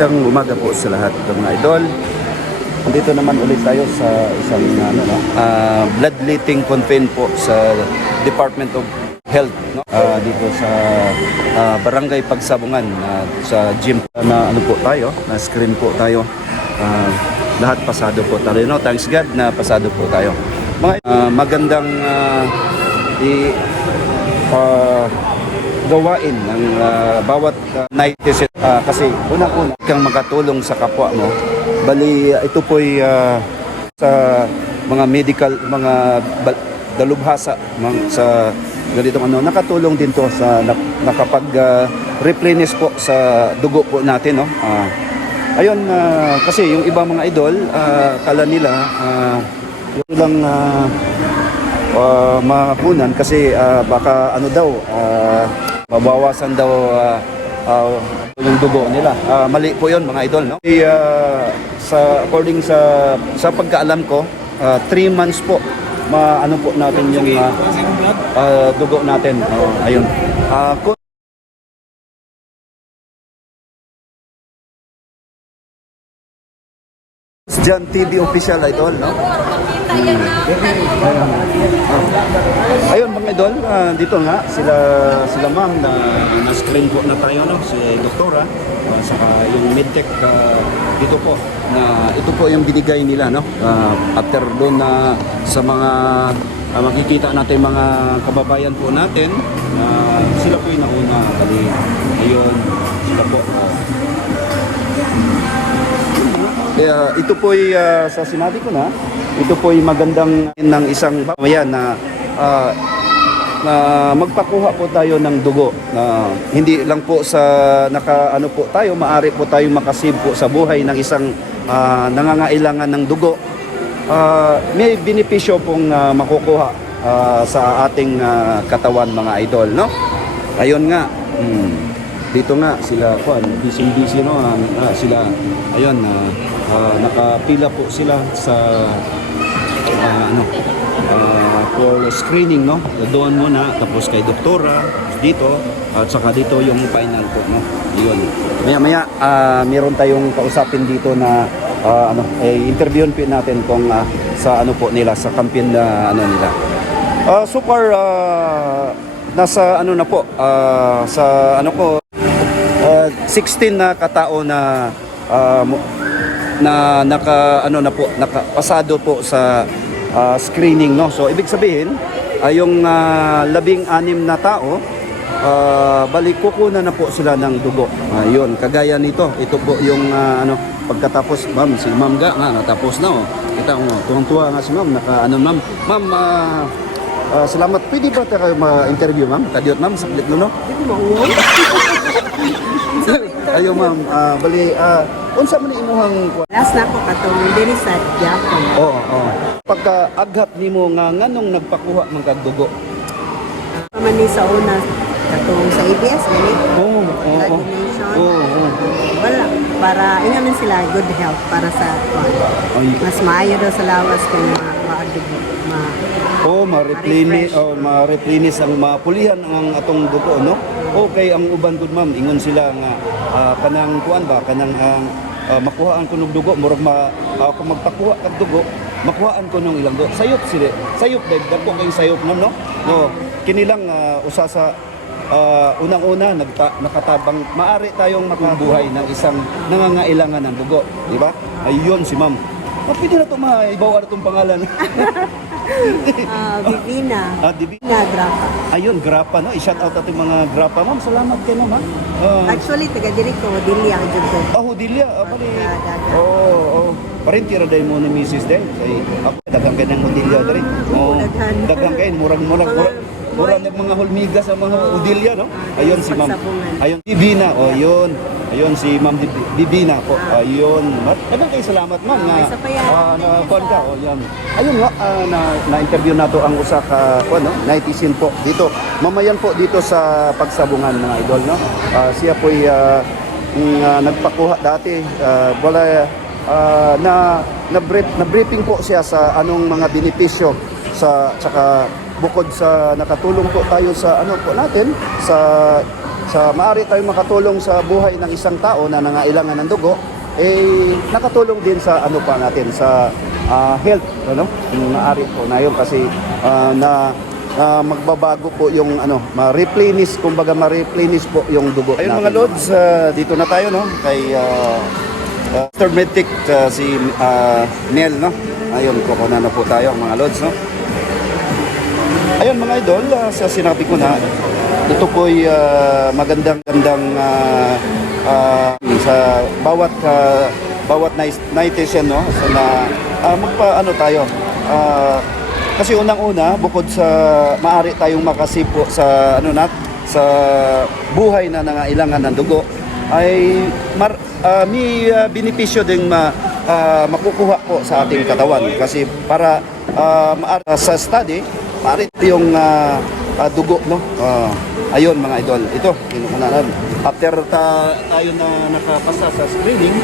Magandang umaga po sa lahat ng mga idol. Dito naman ulit tayo sa isang bloodletting campaign po sa Department of Health, no? Dito sa Barangay Pagsabungan, sa gym na po tayo, na screen po tayo. Lahat pasado po tayo, no? Thanks God na pasado po tayo. Mga magandang gawain ng bawat netizen, kasi unang-una kang makatulong sa kapwa mo. Bali ito po'y sa mga medical, mga dalubhasa sa ganitong nakatulong din to sa nakapag replenish po sa dugo po natin, no? Ayun, kasi yung ibang mga idol, kala nila yun lang makunan kasi baka mabawasan daw yung dugo nila. Mali po yun mga idol, no? According sa pagkaalam ko, 3 months po po natin yung dugo natin. Ayun. Jan TV official idol, no? Ayun mga idol, dito nga sila ma'am na screen po na tayo, no? Si doktora, saka yung medtech dito po na ito po yung binigay nila, no? After doon na sa mga makikita natin mga kababayan po natin, sila po yung nauna. Bali, ayun, sila po. Kaya ito po'y sa sinabi ko na, ito po'y magandang ng isang pamayan na magpakuha po tayo ng dugo. Hindi lang po sa po tayo, maaari po tayong makasave po sa buhay ng isang nangangailangan ng dugo. May benepisyo pong makukuha sa ating katawan mga idol, no? Ayun nga. Dito nga sila busy no, sila ayun, nakapila po sila sa for screening, no? Doon muna, tapos kay doktora dito, at saka dito yung final po, no? Ayun. Maya meron tayong kausapin dito na interviewin po natin kung sa po nila, sa campaign na nila. So far nasa na po, sa ko 16 na katao na nakapasado po sa screening, no? So ibig sabihin yung 16 na tao, balik kukunan na po sila ng dugo. Yun, kagaya nito, ito po yung pagkatapos, ma'am, si ma'am natapos na, oh. Kita mo, tuwang-tuwa nga si ma'am, ma'am, salamat. Pwede ba tayo ma-interview, ma'am? Kadiyot, ma'am, saklit no? Ayo ma'am, bali unsa man imuhang last na ko katong diri sa Japan. Oo. Pagka-aghat nimo nga nganong nagpakuha man kag dugo? Man ni sa una katong sa ABS gani. Oo. Wala para ingamin sila good health para sa mas maayo daw sa lawas kay maadugo. Ma-replenish ang mapulihan ang atong dugo, no? Okay, ang uban gud ma'am, ingon sila nga kanang makuhaan ko ng dugo, murag kung magpakuha kag dugo, makuhaan ko ng ilang dugo. Sayop dahil dako kay sayop no? No, kini lang usa sa unang-una nakatabang maari tayong makabuhay ng isang nangangailangan ng dugo, di ba? Ayun si ma'am. Pwede na ito maibaw itong pangalan. Divina. Divina Grapa. Ayun, Grapa, no? I-shout out ating mga Grapa, ma'am. Salamat kayo, ma'am. Actually, taga diri ko, Dilia ka jud ko. Dilia. Bali. Parenti ra day mo ni Mrs. Day. Ako daghang kay nang Dilia diri. Daghang kay murag mga hulmiga sa mga Udilia, no? Ayun si ma'am. Ayun Divina. Ayun si Ma'am Divina po. Ayun. Daghang kay salamat ma'am nga na-kuan ka. Yan. Ayun nga na-interview nato ang usa ka netizen po dito. Mamayan po dito sa Pagsabungan mga idol, no? Siya po nagpakuha dati na-briefing po siya sa anong mga benepisyo tsaka bukod sa nakatulong po tayo sa po natin sa sa maaari tayong makatulong sa buhay ng isang tao na nangailangan ng dugo, eh nakatulong din sa ano pa natin sa health, ano? Maaari po na yun kasi magbabago po yung ano, ma-replenish, kumbaga ma-replenish po yung dugo natin. Ayun mga lods, dito na tayo no kay Mr. Medtech, si Nel, no? Ayun, kukunan na po tayo mga lods, no? Ayun mga idol, sa sinabi ko na, ito po'y magandang sa bawat netizen, no? So na magpaano tayo. Kasi unang-una, bukod sa maaari tayong makasipo sa sa buhay na nangailangan ng dugo, ay may benepisyo ding makukuha po sa ating katawan kasi para sa study maaari yung dugo, no? Ayun mga idol, ito kinukunan after tayo na nakapasa sa screening,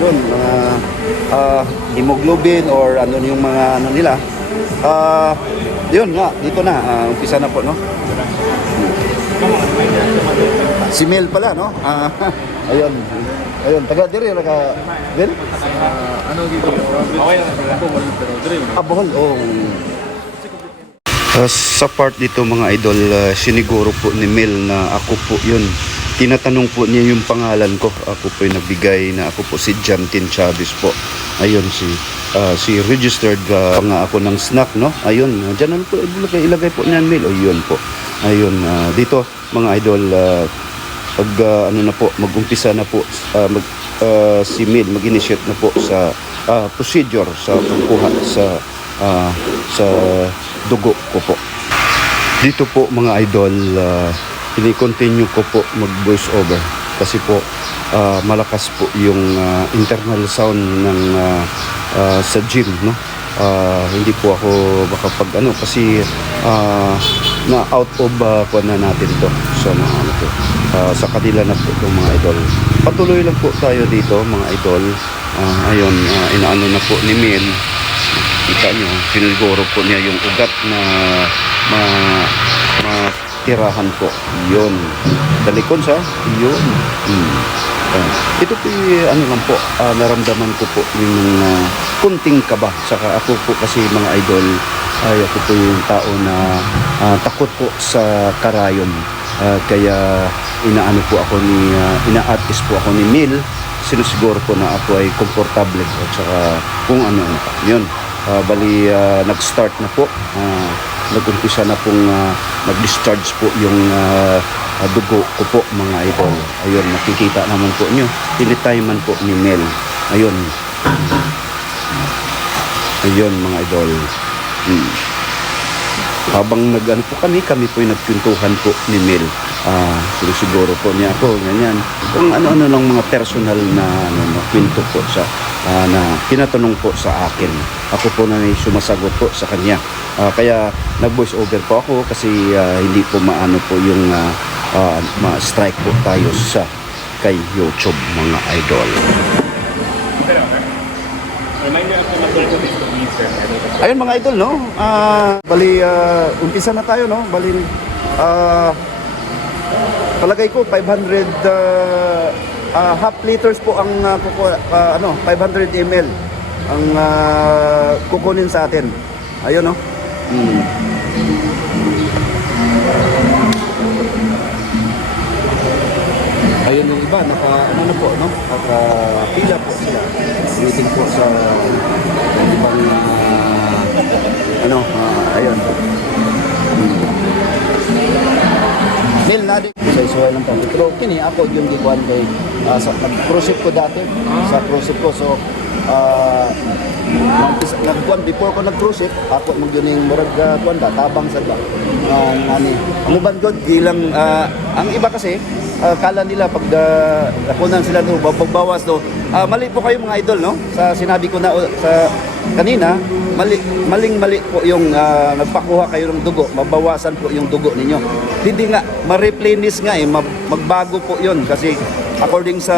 doon mga hemoglobin or ano yung mga ano nila, yun nga, dito na umpisa na po, no? Si Mel pala, no? Ayun. Ayun, taga diri naka Mel? Ano dito? Okay lang sa Bohol, pero dream. Bohol, oh. Sa part dito mga idol, siniguro po ni Mel na ako po yun. Tinatanong po niya yung pangalan ko. Ako po yung nagbigay na ako po si Jantin Chavez po. Ayun si registered nga ako ng snack, no? Ayun, diyan po ilagay po niyan Mel. O yun po. Ayun, dito mga idol, pag ano na po, mag-umpisa na po si Mel mag-initiate na po sa procedure sa pagkuha sa dugo ko po. Dito po mga idol, ini-continue ko po mag-voice over kasi po malakas po yung internal sound ng sa gym, no? Hindi po ako makapag ano kasi na out of na natin to so ano po, sa kanila na po itong mga idol. Patuloy lang po tayo dito mga idol. Ayun, inaano na po ni Mel. Kita nyo, siniguro po niya yung ugat na matirahan po. Yun. Talikon sa yun. Ito po ano lang po, naramdaman ko po yung kunting kaba. Saka ako po kasi mga idol, ay ako po yung tao na takot po sa karayon. Kaya inaano po ako ina-advise po ako ni Mel. Sinusiguro po na ako ay komportable at saka kung ano yun. Bali nag-start na po, nag-umpisa na pong nag-discharge po yung dugo ko po mga idol. Ayun, nakikita naman po nyo, tinitayman po ni Mel. Ayun, ayun mga idol. Habang nag-ano po kami po yung nagpintuhan po ni Mel. Siguro po niya ako, ganyan. Kung ano-ano lang mga personal na kwento po sa na tinatanong po sa akin. Ako po na sumasagot po sa kanya. Kaya nag-voice over po ako kasi hindi po maano po yung ma-strike po tayo sa kay YouTube mga idol. Ayun mga idol, no? Bali, umpisa na tayo, no? Bali, palagay ko 500 half liters po ang 500 ml ang kukunin sa atin. Ayun, no? Ayun yung iba, ano na po, no? Pila po sila. Waiting po sa ibang ayun. Nil na din sa isuway ng pamilya. Pero kini ako yung gikuan kay sa nag-cruise ko dati. Sa cruise ko, so nagkuan before ko nag-cruise ako mo yun yung murag kuan ba tabang sa ba ang uban god gilang ang iba kasi kala nila pag nakunan sila no babawas no. Mali po kayo mga idol, no? Sa sinabi ko na sa kanina, mali po yung nagpakuha kayo ng dugo, mabawasan po yung dugo ninyo. Hindi nga ma-replenish nga magbago po yun kasi according sa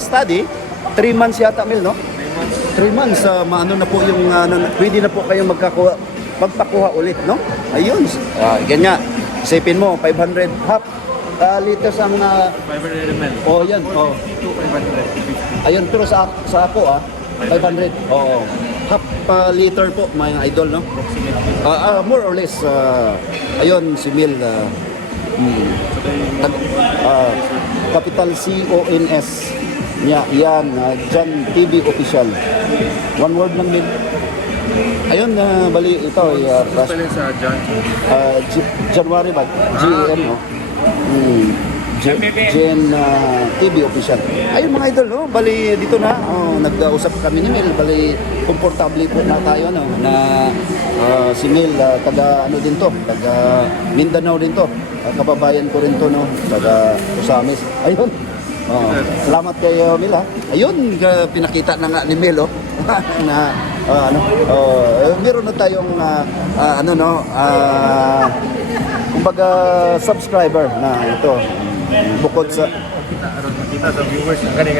study 3 months yata Mel, no? 3 months maano na po yung pwede na po kayong magpakuha ulit, no? Ayun. Ganyan. Isipin mo 500 half liters ang... 500 ml. oh, yan. Oh. 550. Ayun, pero sa ako 500. Oo. Half liter po, mga idol, no? More or less, ayun, si Mil, capital CONS. Yan, John TV Official. One word lang, Mil. Ayun, bali, ito, Spelling sa John. January ba? GN, no? Gen TV Official. Ayun mga idol, no? Bali dito na, nag-usap kami ni Mel. Bali komportable po na tayo, no? Na si Mel, taga ano din to, taga Mindanao din to. Kababayan ko rin to, no? Taga Usamis. Ayun. Salamat kay Mel, ha? Ayun, pinakita na nga ni Mel, oh. Na meron na tayong kumbaga subscriber na ito. Bukod sa Kita sa viewers. Gani.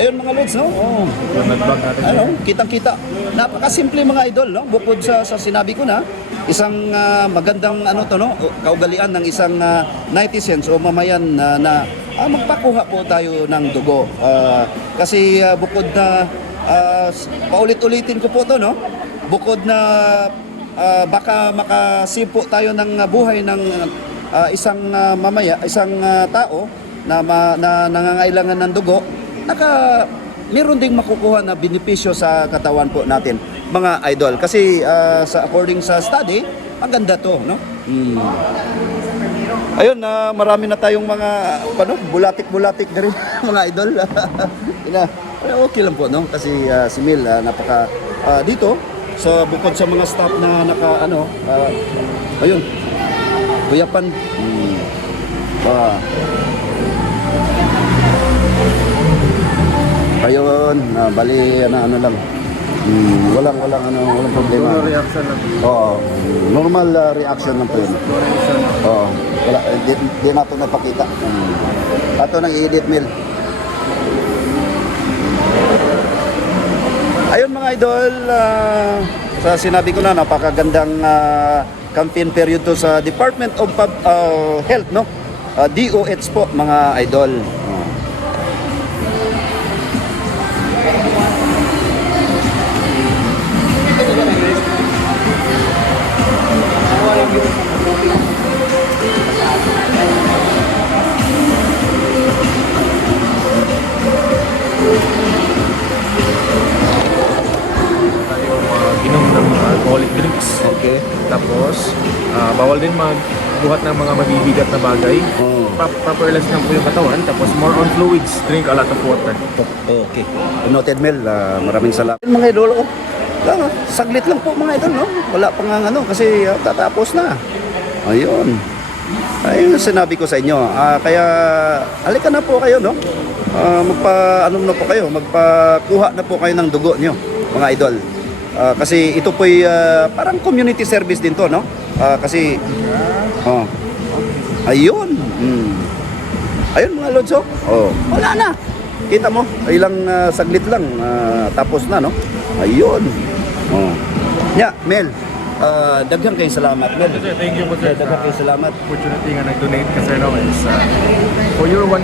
ayun mga lods, no? Oh. Nag-vlog natin. Ano, kitang-kita. Napakasimple mga idol, no? Bukod sa sinabi ko na, isang magandang ano to, no? Kaugalian ng isang netizens o mamayan na magpakuha po tayo ng dugo. Kasi bukod na paulit-ulitin ko po to, no? Bukod na baka makasipo tayo ng buhay ng isang isang tao na nangangailangan ng dugo, meron ding makukuha na benepisyo sa katawan po natin, mga idol. Kasi according sa study, maganda to, no? Ayun, marami na tayong mga bulatik-bulatik na rin, mga idol. Okay lang po, no? Kasi si Mil, napaka dito sa bukod sa mga staff na ayun, kuyapan. Ayun, bali ano lang. Walang problema. Normal reaction lang. Oo, normal reaction lang po yun. Oo, wala, di na ito napakita. Ito nang i-edit Mil. Ayun mga idol, sa sinabi ko na, napakagandang campaign period to sa Department of Health, no? DOH po mga idol. Tayo inom ng alcoholic drinks. Okay. Tapos, bawal din magbuhat ng mga mabibigat na bagay. Proper lang po yung katawan. Tapos, more on fluids. Drink a lot of water. Okay. Noted Mel, maraming salamat. Mga idol, saglit lang po mga idol, no? Wala pa nga kasi tatapos na. Ayun. Ayun ang sinabi ko sa inyo. Kaya, halika na po kayo, no? Magpakuha na po kayo ng dugo nyo, mga idol. Kasi ito po'y parang community service din to, no? Kasi, ayun. Ayun mga lods, wala na. Kita mo, ilang saglit lang, tapos na, no? Ayun. Mel, daghang kayong salamat, Mel. Sir, thank you po sir. Daghang kayong salamat. Opportunity nga nag-donate kasi is for your one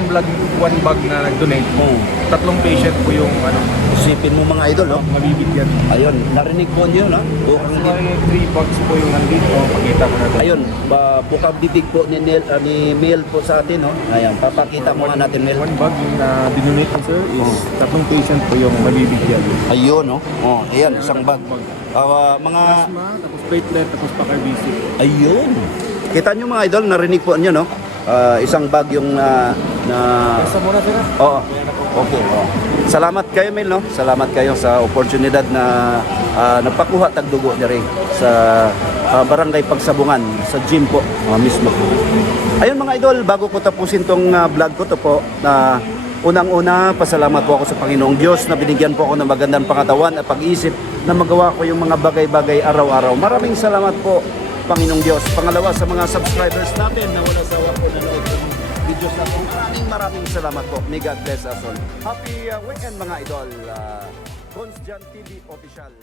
bag na nag-donate, 3 patient po yung Isipin mo mga idol, no? mabibigyan. Ayun, narinig po niyo, no? Bukang So, 3 bags po yung nandito. Pakita ko na ito. ayun, bukang bibig po ni Mel po sa atin, no? Ayan, papakita mo nga natin, Mel. One bag yung dinonate ko sir is 3 patient po yung mabibigyan. Ayun, no? Ayan, isang bag. Mga Plasma, tapos platelet, tapos pakarbisi. ayun. Kita nyo mga idol, narinig po niyo, no? Isang bag yung Basta muna sir. Oo. Okay. Salamat kayo, Mel, no? Salamat kayo sa oportunidad na nagpakuha tagdugo niya rin sa barangay Pagsabungan, sa gym po mismo. Ayun mga idol, bago ko tapusin tong vlog ko to po, unang-una, pasalamat po ako sa Panginoong Diyos na binigyan po ako ng magandang pangatawan at pag-iisip na magawa ko yung mga bagay-bagay araw-araw. Maraming salamat po, Panginoong Diyos. Pangalawa, sa mga subscribers natin na wala sawa po nanood ng videos na po. Maraming salamat po. May God bless us all. Happy weekend mga idol. Cons Jan TV Official.